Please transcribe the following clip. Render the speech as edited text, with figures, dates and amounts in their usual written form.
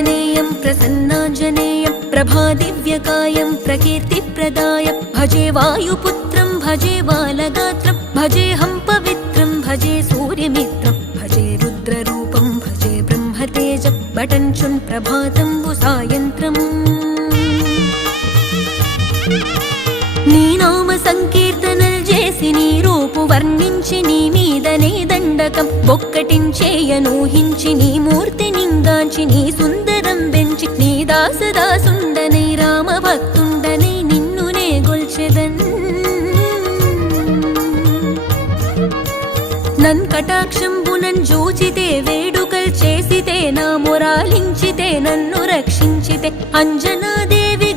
प्रसन्नाञ्जनेयं प्रसन्नाञ्जनेयं प्रभादिव्यकायं प्रकीर्तिप्रदायं भजे वायुपुत्रं भजे बालगात्रं भजेऽहं पवित्रं भजे सूर्यमित्रं भजे रुद्ररूपं भजे ब्रह्मतेजं बटञ्चुन् प्रभातं सायन्त्रम् నీ నామ సంకీర్తనలు చేసి నీ రూపు వర్ణించి నీ మీదనే దండకం ఒక్కటించేయనూహించి నీ మూర్తి నింగాంచి నీ సుందరం పెంచి నీ దాసదాసుండనై రామ భక్తుండనై నిన్నునే గొల్చెదన్ నన్ కటాక్షంబునన్ జూచితే వేడుకల్ చేసితే నా మొరాలించితే నన్ను రక్షించితే అంజనాదేవి